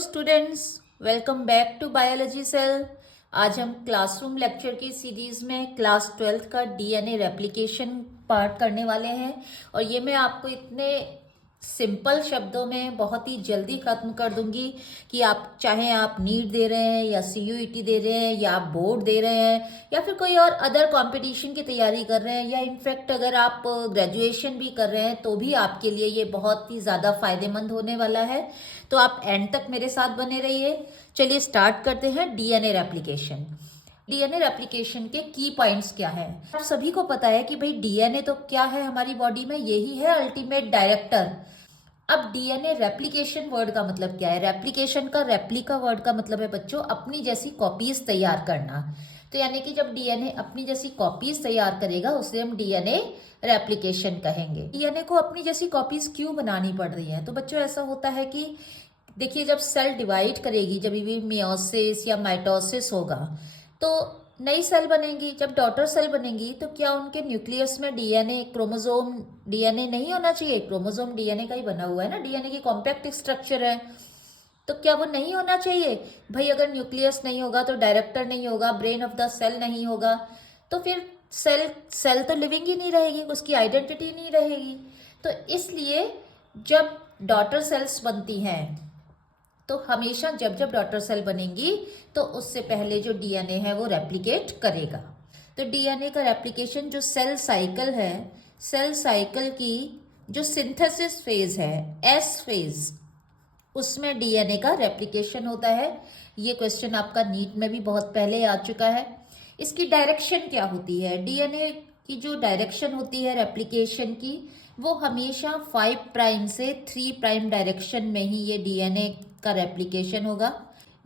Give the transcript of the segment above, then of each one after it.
Students, welcome back to biology cell. आज हम classroom lecture की सीरीज में क्लास 12th का डीएनए रेप्लिकेशन पार्ट करने वाले हैं। और ये मैं आपको इतने सिंपल शब्दों में बहुत ही जल्दी ख़त्म कर दूंगी कि आप नीट दे रहे हैं या सीयूईटी दे रहे हैं या आप बोर्ड दे रहे हैं या फिर कोई और अदर कंपटीशन की तैयारी कर रहे हैं या इनफैक्ट अगर आप ग्रेजुएशन भी कर रहे हैं तो भी आपके लिए ये बहुत ही ज़्यादा फायदेमंद होने वाला है। तो आप एंड तक मेरे साथ बने रहिए। चलिए स्टार्ट करते हैं डीएनए रेप्लिकेशन। डीएनए रेप्लिकेशन के की पॉइंट्स क्या है? आप सभी को पता है कि भाई डीएनए तो क्या है हमारी बॉडी में, यही है अल्टीमेट डायरेक्टर। अब डीएनए रेप्लिकेशन वर्ड का मतलब क्या है? रेप्लिकेशन का रेप्लिका वर्ड का मतलब है बच्चों अपनी जैसी कॉपीज तैयार करना। तो यानी कि जब डीएनए अपनी जैसी कॉपीज तैयार करेगा उसे हम डीएनए रेप्लिकेशन कहेंगे। डीएनए को अपनी जैसी कॉपीज क्यों बनानी पड़ रही है? तो बच्चों ऐसा होता है कि देखिए जब सेल डिवाइड करेगी, जब भी मियोसिस या माइटोसिस होगा तो नई सेल बनेगी। जब डॉटर सेल बनेगी तो क्या उनके न्यूक्लियस में डीएनए क्रोमोसोम डीएनए नहीं होना चाहिए? क्रोमोसोम डीएनए का ही बना हुआ है ना, डीएनए की कॉम्पैक्ट स्ट्रक्चर है, तो क्या वो नहीं होना चाहिए? भाई अगर न्यूक्लियस नहीं होगा तो डायरेक्टर नहीं होगा, ब्रेन ऑफ द सेल नहीं होगा, तो फिर सेल सेल तो लिविंग ही नहीं रहेगी, उसकी आइडेंटिटी नहीं रहेगी। तो इसलिए जब डॉटर सेल्स बनती हैं तो हमेशा जब जब डॉटर सेल बनेंगी तो उससे पहले जो डीएनए है वो रेप्लिकेट करेगा। तो डीएनए का रेप्लिकेशन जो सेल साइकिल है, सेल साइकिल की जो सिंथेसिस फेज है, एस फेज, उसमें डीएनए का रेप्लिकेशन होता है। ये क्वेश्चन आपका नीट में भी बहुत पहले आ चुका है। इसकी डायरेक्शन क्या होती है? डीएनए की जो डायरेक्शन होती है रेप्लिकेशन की, वो हमेशा 5 प्राइम से 3 प्राइम डायरेक्शन में ही ये डीएनए का रेप्लिकेशन होगा।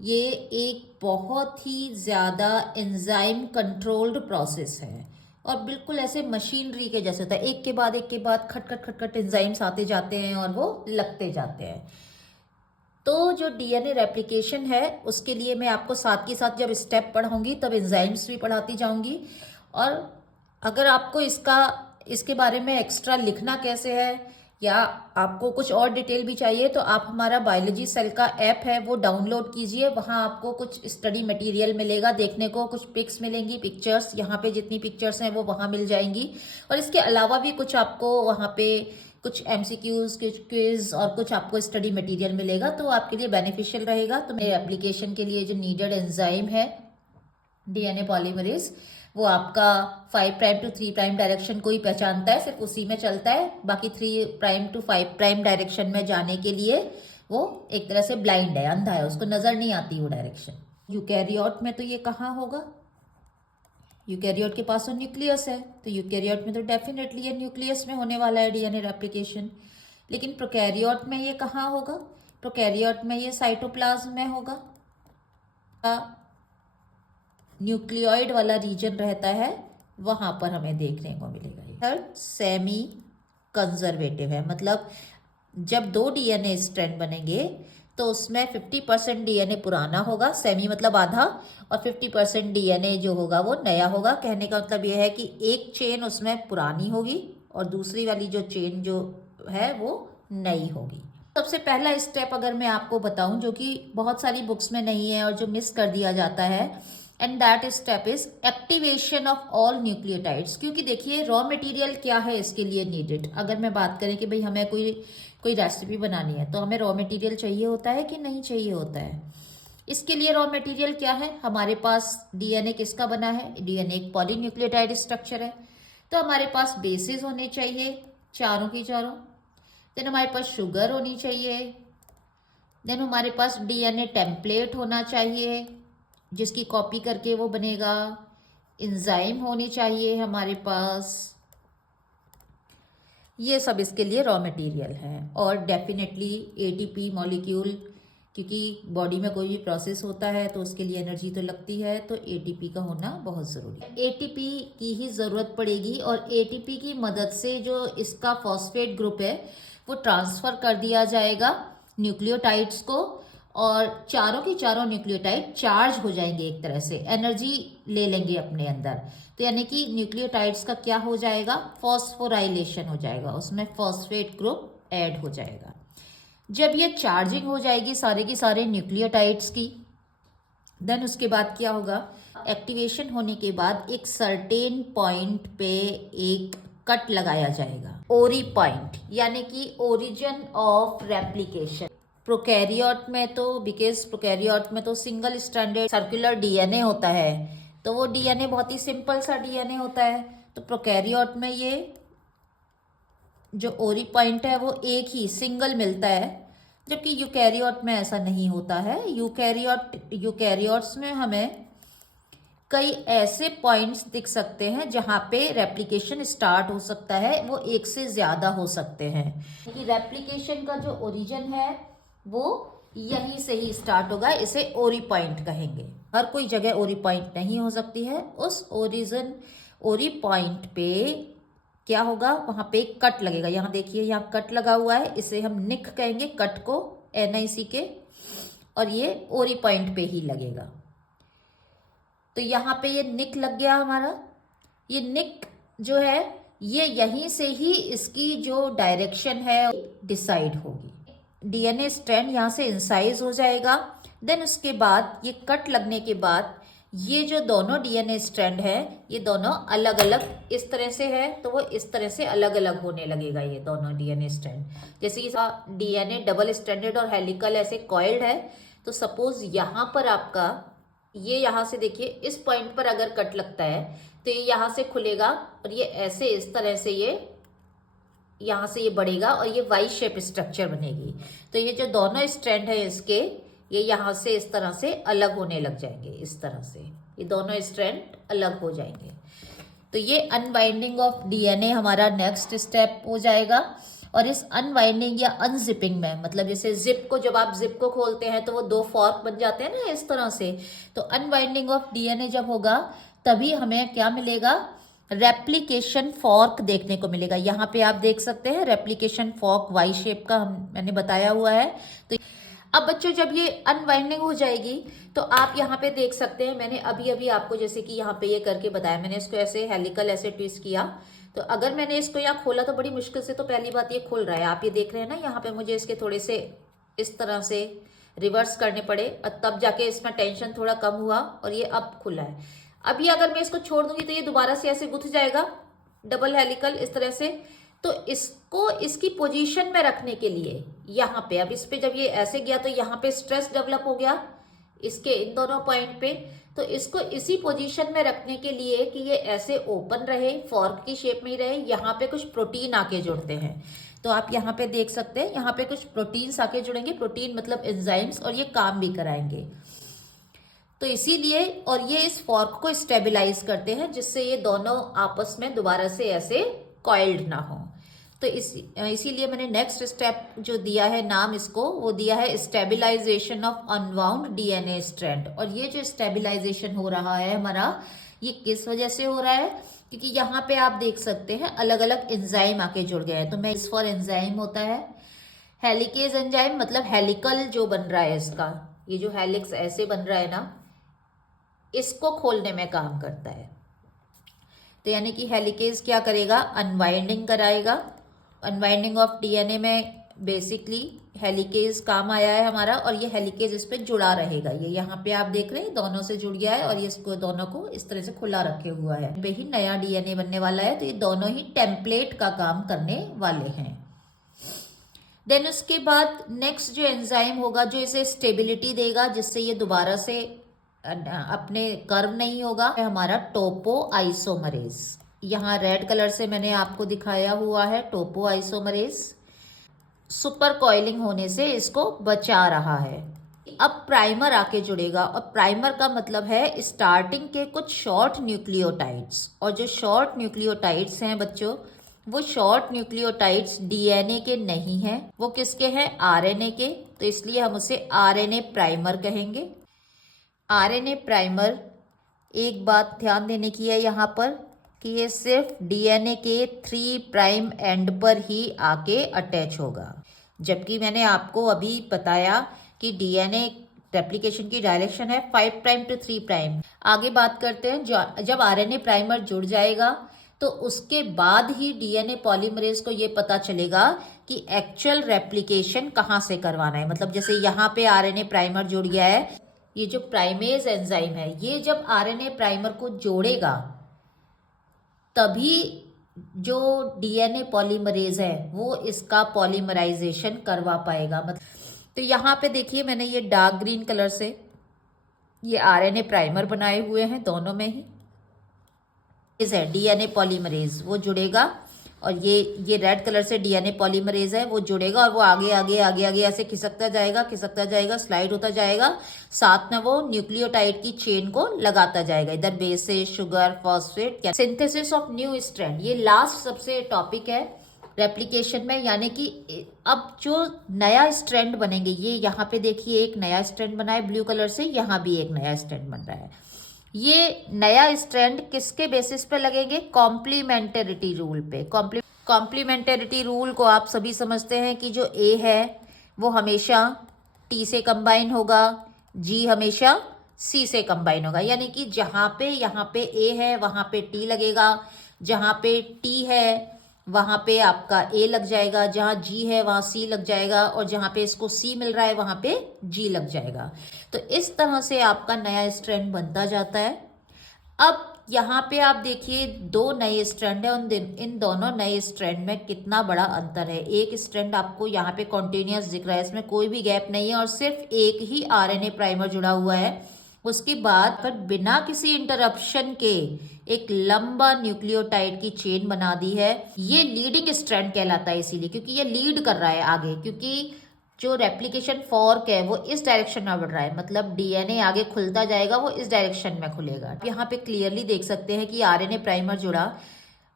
ये एक बहुत ही ज़्यादा एंजाइम कंट्रोल्ड प्रोसेस है और बिल्कुल ऐसे मशीनरी के जैसे होता है, एक के बाद खट खट खट खट एंजाइम्स आते जाते हैं और वो लगते जाते हैं। तो जो डीएनए रेप्लिकेशन है उसके लिए मैं आपको साथ के साथ जब स्टेप पढ़ाऊंगी तब एंजाइम्स भी पढ़ाती जाऊंगी। और अगर आपको इसके बारे में एक्स्ट्रा लिखना कैसे है या आपको कुछ और डिटेल भी चाहिए तो आप हमारा बायोलॉजी सेल का ऐप है वो डाउनलोड कीजिए। वहाँ आपको कुछ स्टडी मटेरियल मिलेगा देखने को, कुछ पिक्स मिलेंगी, पिक्चर्स, यहाँ पे जितनी पिक्चर्स हैं वो वहाँ मिल जाएंगी। और इसके अलावा भी कुछ आपको वहाँ पे कुछ एमसीक्यूज, कुछ क्विज और कुछ आपको स्टडी मटेरियल मिलेगा, तो आपके लिए बेनिफिशियल रहेगा। तो मेरे एप्लीकेशन के लिए जो नीडेड एंजाइम है डीएनए पॉलीमरेज, वो आपका 5 प्राइम टू 3 प्राइम डायरेक्शन को ही पहचानता है, सिर्फ उसी में चलता है। बाकी 3 प्राइम टू 5 प्राइम डायरेक्शन में जाने के लिए वो एक तरह से ब्लाइंड है, अंधा है, उसको नजर नहीं आती वो डायरेक्शन। यूकैरियोट में तो ये कहाँ होगा? यूकैरियोट के पास तो न्यूक्लियस है, तो यूकैरियोट में तो डेफिनेटली ये न्यूक्लियस में होने वाला है डीएनए रेप्लिकेशन। लेकिन प्रोकैरियोट में ये कहाँ होगा? प्रोकैरियोट में ये साइटोप्लाज्म में होगा। न्यूक्लियोइड वाला रीजन रहता है, वहां पर हमें देखने को मिलेगा। थर्ड, सेमी कंजर्वेटिव है, मतलब जब 2 डीएनए स्ट्रैंड बनेंगे तो उसमें 50% डीएनए पुराना होगा, सेमी मतलब आधा, और 50% डीएनए जो होगा वो नया होगा। कहने का मतलब यह है कि एक चेन उसमें पुरानी होगी और दूसरी वाली जो चेन जो है वो नई होगी। सबसे पहला स्टेप अगर मैं आपको बताऊं जो कि बहुत सारी बुक्स में नहीं है और जो मिस कर दिया जाता है, and that step is activation of all nucleotides. क्योंकि देखिए रॉ मटेरियल क्या है इसके लिए नीडेड, अगर मैं बात करें कि भाई हमें कोई रेसिपी बनानी है तो हमें रॉ मटेरियल चाहिए होता है कि नहीं चाहिए होता है? इसके लिए रॉ मटेरियल क्या है हमारे पास? डीएनए किसका बना है? डीएनए एक पॉलीन्यूक्लियोटाइड स्ट्रक्चर है, तो हमारे पास बेसिस होने चाहिए चारों की चारों, देन हमारे पास शुगर होनी चाहिए, देन हमारे पास डीएनए टेम्पलेट होना चाहिए जिसकी कॉपी करके वो बनेगा, एंजाइम होनी चाहिए हमारे पास। ये सब इसके लिए रॉ मटेरियल है। और डेफिनेटली एटीपी मॉलिक्यूल, क्योंकि बॉडी में कोई भी प्रोसेस होता है तो उसके लिए एनर्जी तो लगती है, तो एटीपी का होना बहुत ज़रूरी है। एटीपी की ही ज़रूरत पड़ेगी और एटीपी की मदद से जो इसका फॉस्फेट ग्रुप है वो ट्रांसफ़र कर दिया जाएगा न्यूक्लियोटाइड्स को, और चारों की चारों न्यूक्लियोटाइड चार्ज हो जाएंगे, एक तरह से एनर्जी ले लेंगे अपने अंदर। तो यानी कि न्यूक्लियोटाइड्स का क्या हो जाएगा? फॉस्फोराइलेशन हो जाएगा, उसमें फॉस्फेट ग्रुप ऐड हो जाएगा। जब ये चार्जिंग हो जाएगी सारे की सारे न्यूक्लियोटाइड्स की, देन उसके बाद क्या होगा, एक्टिवेशन होने के बाद एक सर्टेन पॉइंट पे एक कट लगाया जाएगा, ओरी पॉइंट, यानी कि ओरिजिन ऑफ रेप्लिकेशन। प्रोकैरियोट में तो, बिकॉज प्रोकैरियोट में तो सिंगल स्ट्रैंडेड सर्कुलर डीएनए होता है, तो वो डीएनए बहुत ही सिंपल सा डीएनए होता है। तो प्रोकैरियोट में ये जो ओरी पॉइंट है वो एक ही सिंगल मिलता है, जबकि यूकैरियोट में ऐसा नहीं होता है। यूकैरियोट्स में हमें कई ऐसे पॉइंट्स दिख सकते हैं जहां पे रेप्लिकेशन स्टार्ट हो सकता है, वो एक से ज्यादा हो सकते हैं। कि रेप्लिकेशन का जो ओरिजिन है वो यहीं से ही स्टार्ट होगा, इसे ओरी पॉइंट कहेंगे। हर कोई जगह ओरी पॉइंट नहीं हो सकती है। उस ओरी पॉइंट पे क्या होगा, वहां पे एक कट लगेगा। यहाँ देखिए, यहाँ कट लगा हुआ है, इसे हम निक कहेंगे, कट को NIC के, और ये ओरी पॉइंट पे ही लगेगा। तो यहाँ पे ये निक लग गया हमारा। ये निक जो है ये यहीं से ही इसकी जो डायरेक्शन है डिसाइड होगी। डीएनए स्ट्रैंड यहाँ से इंसाइज हो जाएगा। देन उसके बाद ये कट लगने के बाद ये जो दोनों डीएनए स्ट्रैंड है ये दोनों अलग अलग इस तरह से है, तो वो इस तरह से अलग अलग होने लगेगा ये दोनों डीएनए स्ट्रैंड। जैसे कि डीएनए डबल स्ट्रैंडेड और हेलिकल ऐसे कॉइल्ड है, तो सपोज यहाँ पर आपका ये यहाँ से देखिए इस पॉइंट पर अगर कट लगता है तो ये यहाँ से खुलेगा और ये ऐसे इस तरह से ये यहाँ से ये बढ़ेगा और ये वाई शेप स्ट्रक्चर बनेगी। तो ये जो दोनों स्ट्रैंड है इसके, ये यहाँ से इस तरह से अलग होने लग जाएंगे। इस तरह से ये दोनों स्ट्रैंड अलग हो जाएंगे। तो ये अनवाइंडिंग ऑफ डीएनए हमारा नेक्स्ट स्टेप हो जाएगा। और इस अनवाइंडिंग या अनजिपिंग में, मतलब जैसे जिप को, जब आप जिप को खोलते हैं तो वो दो फॉर्क बन जाते हैं ना इस तरह से, तो अनवाइंडिंग ऑफ डीएनए जब होगा तभी हमें क्या मिलेगा, रेप्लिकेशन फॉर्क देखने को मिलेगा। यहाँ पे आप देख सकते हैं रेप्लिकेशन फॉर्क वाई शेप का मैंने बताया हुआ है। तो अब बच्चों जब ये अनवाइंडिंग हो जाएगी तो आप यहाँ पे देख सकते हैं, मैंने अभी अभी आपको जैसे कि यहाँ पे ये करके बताया, मैंने इसको ऐसे हेलिकल ऐसे ट्विस्ट किया, तो अगर मैंने इसको यहाँ खोला तो बड़ी मुश्किल से, तो पहली बात ये खुल रहा है, आप ये देख रहे हैं ना, यहाँ पे मुझे इसके थोड़े से इस तरह से रिवर्स करने पड़े और तब जाके इसमें टेंशन थोड़ा कम हुआ और ये अब खुला है। अभी अगर मैं इसको छोड़ दूंगी तो ये दोबारा से ऐसे गुथ जाएगा डबल हेलिकल इस तरह से। तो इसको इसकी पोजीशन में रखने के लिए यहाँ पे, अब इस पे जब ये ऐसे गया तो यहाँ पे स्ट्रेस डेवलप हो गया इसके इन दोनों पॉइंट पे, तो इसको इसी पोजीशन में रखने के लिए कि ये ऐसे ओपन रहे, फॉर्क की शेप में ही रहे, यहाँ पे कुछ प्रोटीन आके जुड़ते हैं। तो आप यहाँ पे देख सकते हैं यहाँ पे कुछ प्रोटीन्स आके जुड़ेंगे, प्रोटीन मतलब एंजाइम्स, और ये काम भी कराएंगे। तो इसीलिए, और ये इस फॉर्क को स्टेबलाइज करते हैं जिससे ये दोनों आपस में दोबारा से ऐसे कॉइल्ड ना हो। तो इसीलिए मैंने नेक्स्ट स्टेप जो दिया है नाम इसको, वो दिया है stabilisation of unwound DNA strand. और ये जो स्टेबलाइजेशन हो रहा है हमारा, ये किस वजह से हो रहा है, क्योंकि यहाँ पे आप देख सकते हैं अलग अलग एंजाइम आके जुड़ गए हैं। तो मैं इस फॉर एंजाइम होता है हेलिकेज एंजाइम, मतलब हेलिकल जो बन रहा है इसका, ये जो हेलिक्स ऐसे बन रहा है ना, इसको खोलने में काम करता है। तो यानी कि हेलिकेज क्या करेगा, अनवाइंडिंग कराएगा। अनवाइंडिंग ऑफ डीएनए में बेसिकली हेलिकेज काम आया है हमारा, और ये हेलिकेज इस पे जुड़ा रहेगा। ये यहाँ पे आप देख रहे हैं दोनों से जुड़ गया है और ये इसको दोनों को इस तरह से खुला रखे हुआ है। पे ही नया डीएनए बनने वाला है, तो ये दोनों ही टेम्पलेट का काम करने वाले हैं। देन उसके बाद नेक्स्ट जो एंजाइम होगा जो इसे स्टेबिलिटी देगा, जिससे ये दोबारा से अपने कर्व नहीं होगा, हमारा टोपो आइसोमरेज। यहाँ रेड कलर से मैंने आपको दिखाया हुआ है टोपो आइसोमरेज। सुपर कॉइलिंग होने से इसको बचा रहा है। अब प्राइमर आके जुड़ेगा, और प्राइमर का मतलब है स्टार्टिंग के कुछ शॉर्ट न्यूक्लियोटाइड्स। और जो शॉर्ट न्यूक्लियोटाइड्स हैं बच्चों, वो शॉर्ट न्यूक्लियोटाइड्स डीएनए के नहीं हैं, वो किसके हैं, आरएनए के। तो इसलिए हम उसे आरएनए प्राइमर कहेंगे। आरएनए प्राइमर, एक बात ध्यान देने की है यहाँ पर कि ये सिर्फ डीएनए के 3 प्राइम एंड पर ही आके अटैच होगा, जबकि मैंने आपको अभी बताया कि डीएनए रेप्लिकेशन की डायरेक्शन है 5 प्राइम टू 3 प्राइम। आगे बात करते हैं, जब आरएनए प्राइमर जुड़ जाएगा तो उसके बाद ही डीएनए पॉलीमरेज को ये पता चलेगा कि एक्चुअल रेप्लिकेशन कहाँ से करवाना है। मतलब जैसे यहाँ पे आरएनए प्राइमर जुड़ गया है, ये जो प्राइमेज एंजाइम है ये जब आरएनए प्राइमर को जोड़ेगा तभी जो डीएनए पॉलीमरेज है वो इसका पॉलीमराइजेशन करवा पाएगा। मतलब तो यहाँ पे देखिए मैंने ये डार्क ग्रीन कलर से ये आरएनए प्राइमर बनाए हुए हैं, दोनों में ही इस है डीएनए पॉलीमरेज वो जुड़ेगा, और ये रेड कलर से डीएनए पॉलीमरेज है वो जुड़ेगा, और वो आगे आगे आगे आगे ऐसे खिसकता जाएगा, स्लाइड होता जाएगा, साथ में वो न्यूक्लियोटाइड की चेन को लगाता जाएगा, इधर bases, sugar, phosphate, synthesis of new strand. ये लास्ट सबसे टॉपिक है रेप्लिकेशन में, यानी कि अब जो नया स्ट्रैंड बनेंगे, ये यहाँ पे देखिए एक नया स्ट्रैंड बना है ब्लू कलर से, यहाँ भी एक नया स्ट्रैंड बन रहा है। ये नया स्ट्रैंड किसके बेसिस पे लगेंगे? कॉम्प्लीमेंटरिटी रूल पे। कॉम्प्लीमेंटरिटी रूल को आप सभी समझते हैं कि जो ए है वो हमेशा टी से कंबाइन होगा, जी हमेशा सी से कंबाइन होगा, यानी कि जहाँ पे यहाँ पे ए है वहाँ पे टी लगेगा, जहाँ पे टी है वहाँ पे आपका ए लग जाएगा, जहाँ जी है वहाँ सी लग जाएगा, और जहाँ पे इसको सी मिल रहा है वहाँ पे जी लग जाएगा। तो इस तरह से आपका नया स्ट्रैंड बनता जाता है। अब यहाँ पे आप देखिए दो नए स्ट्रैंड है, इन दोनों नए स्ट्रैंड में कितना बड़ा अंतर है। एक स्ट्रैंड आपको यहाँ पे कॉन्टिन्यूस दिख रहा है, इसमें कोई भी गैप नहीं है और सिर्फ एक ही आरएनए प्राइमर जुड़ा हुआ है। उसके बाद पर बिना किसी इंटरप्शन के एक लंबा न्यूक्लियोटाइड की चेन बना दी है। ये लीडिंग स्ट्रैंड कहलाता है, इसीलिए क्योंकि ये लीड कर रहा है आगे, क्योंकि जो रेप्लिकेशन फॉर्क है वो इस डायरेक्शन में बढ़ रहा है, मतलब डीएनए आगे खुलता जाएगा, वो इस डायरेक्शन में खुलेगा। यहाँ पे क्लियरली देख सकते हैं कि आरएनए प्राइमर जुड़ा,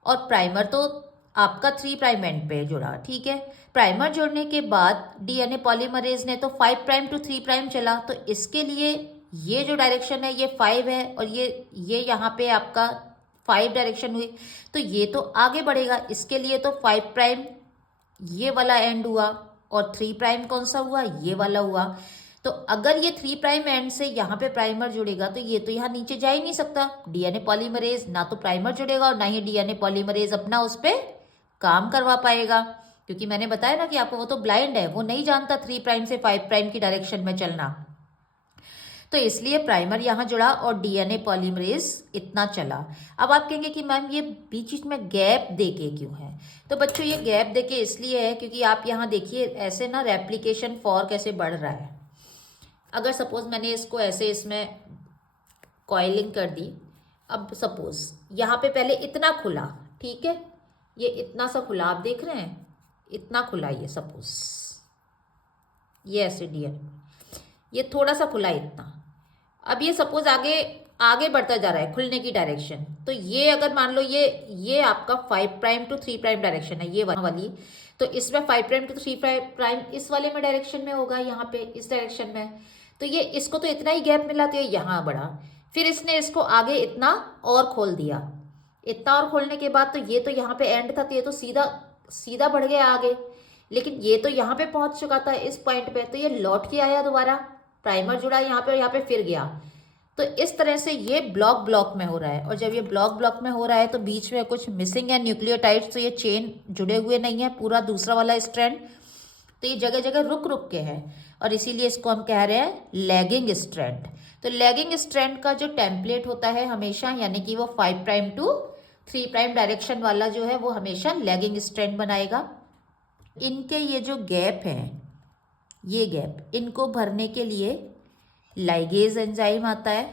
और प्राइमर तो आपका 3 प्राइम एंड पे जुड़ा, ठीक है। प्राइमर जुड़ने के बाद डीएनए पॉलीमरेज ने तो 5 प्राइम टू 3 प्राइम चला, तो इसके लिए ये जो डायरेक्शन है ये 5 है, और ये यहाँ पे आपका 5 डायरेक्शन हुई, तो ये तो आगे बढ़ेगा। इसके लिए तो 5 प्राइम ये वाला एंड हुआ, और 3 प्राइम कौन सा हुआ? ये वाला हुआ। तो अगर ये 3 प्राइम एंड से यहाँ पे प्राइमर जुड़ेगा तो ये तो यहाँ नीचे जा ही नहीं सकता। डीएनए पॉलीमरेज ना तो प्राइमर जुड़ेगा और ना ही डीएनए पॉलीमरेज अपना उस पर काम करवा पाएगा, क्योंकि मैंने बताया ना कि आपको वो तो ब्लाइंड है, वो नहीं जानता 3 प्राइम से 5 प्राइम की डायरेक्शन में चलना। तो इसलिए प्राइमर यहाँ जुड़ा और डीएनए पॉलीमरेज इतना चला। अब आप कहेंगे कि मैम ये बीच में गैप देके क्यों है? तो बच्चों ये गैप देके इसलिए है क्योंकि आप यहाँ देखिए ऐसे ना रेप्लिकेशन फॉर्क ऐसे बढ़ रहा है। अगर सपोज मैंने इसको ऐसे इसमें कॉइलिंग कर दी, अब सपोज यहाँ पे पहले इतना खुला, ठीक है, ये इतना सा खुला, आप देख रहे हैं इतना खुला, ये सपोज ये ऐसे डीएनए ये थोड़ा सा खुला इतना। अब ये सपोज आगे आगे बढ़ता जा रहा है खुलने की डायरेक्शन, तो ये अगर मान लो ये आपका 5 प्राइम टू 3 प्राइम डायरेक्शन है, ये वाली, तो इसमें 5 प्राइम टू 3 प्राइम इस वाले में डायरेक्शन में होगा, यहाँ पे इस डायरेक्शन में, तो ये इसको तो इतना ही गैप मिला तो ये यहाँ बढ़ा, फिर इसने इसको आगे इतना और खोल दिया, इतना और खोलने के बाद तो ये तो यहाँ पे एंड था, तो ये तो सीधा सीधा बढ़ गया आगे, लेकिन ये तो यहाँ पे पहुंच चुका था इस पॉइंट पे, तो ये लौट के आया दोबारा, प्राइमर जुड़ा यहाँ पे और यहाँ पे फिर गया। तो इस तरह से ये ब्लॉक में हो रहा है, और जब ये ब्लॉक में हो रहा है तो बीच में कुछ मिसिंग है न्यूक्लियोटाइड्स, तो ये चेन जुड़े हुए नहीं है पूरा दूसरा वाला स्ट्रैंड, तो ये जगह जगह रुक के है, और इसीलिए इसको हम कह रहे हैं लैगिंग स्ट्रैंड। तो लैगिंग स्ट्रैंड का जो टेम्पलेट होता है हमेशा, यानी कि वो 5 प्राइम टू 3 प्राइम डायरेक्शन वाला जो है वो हमेशा लैगिंग स्ट्रैंड बनाएगा। इनके ये जो गैप हैं, ये गैप, इनको भरने के लिए लाइगेज एंजाइम आता है।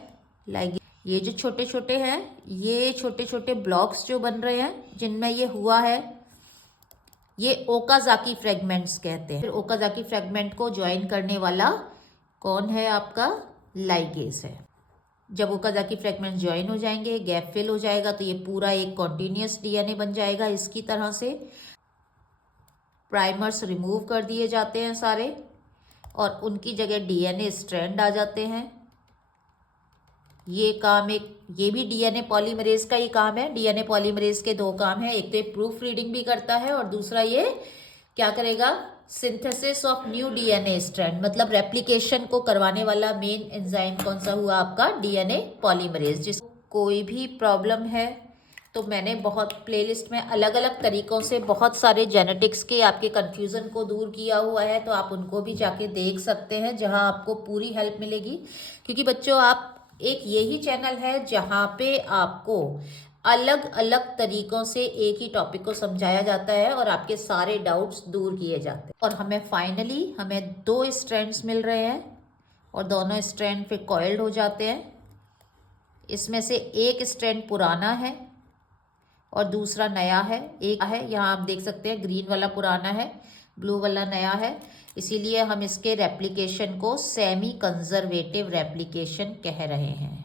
लाइगेज, ये जो छोटे छोटे हैं, ये छोटे छोटे ब्लॉक्स जो बन रहे हैं जिनमें ये हुआ है, ये ओकाजाकी फ्रेगमेंट्स कहते हैं। फिर ओकाजाकी फ्रेगमेंट को ज्वाइन करने वाला कौन है? आपका लाइगेज है। जब ओकाजाकी फ्रेगमेंट ज्वाइन हो जाएंगे, गैप फिल हो जाएगा, तो ये पूरा एक कॉन्टिन्यूस डीएनए बन जाएगा। इसकी तरह से प्राइमर्स रिमूव कर दिए जाते हैं सारे, और उनकी जगह डीएनए स्ट्रैंड आ जाते हैं। ये काम ये भी डीएनए पॉलीमरेज का ही काम है। डीएनए पॉलीमरेज के 2 काम है, एक तो ये प्रूफ रीडिंग भी करता है, और दूसरा ये क्या करेगा? Synthesis of new DNA strand, मतलब रेप्लिकेशन को करवाने वाला मेन एंजाइम कौन सा हुआ? आपका डीएनए पॉलीमरेज। जिसको कोई भी प्रॉब्लम है तो मैंने बहुत प्लेलिस्ट में अलग अलग तरीकों से बहुत सारे जेनेटिक्स के आपके कन्फ्यूज़न को दूर किया हुआ है, तो आप उनको भी जाके देख सकते हैं, जहां आपको पूरी हेल्प मिलेगी। क्योंकि बच्चों, आप एक यही चैनल है जहां पे आपको अलग अलग तरीकों से एक ही टॉपिक को समझाया जाता है और आपके सारे डाउट्स दूर किए जाते हैं। और हमें 2 स्ट्रैंड्स मिल रहे हैं और दोनों स्ट्रैंड फिर कॉइल्ड हो जाते हैं। इसमें से एक स्ट्रैंड पुराना है और दूसरा नया है। एक है, यहाँ आप देख सकते हैं, ग्रीन वाला पुराना है, ब्लू वाला नया है। इसीलिए हम इसके रेप्लिकेशन को सेमी कंजर्वेटिव रेप्लिकेशन कह रहे हैं।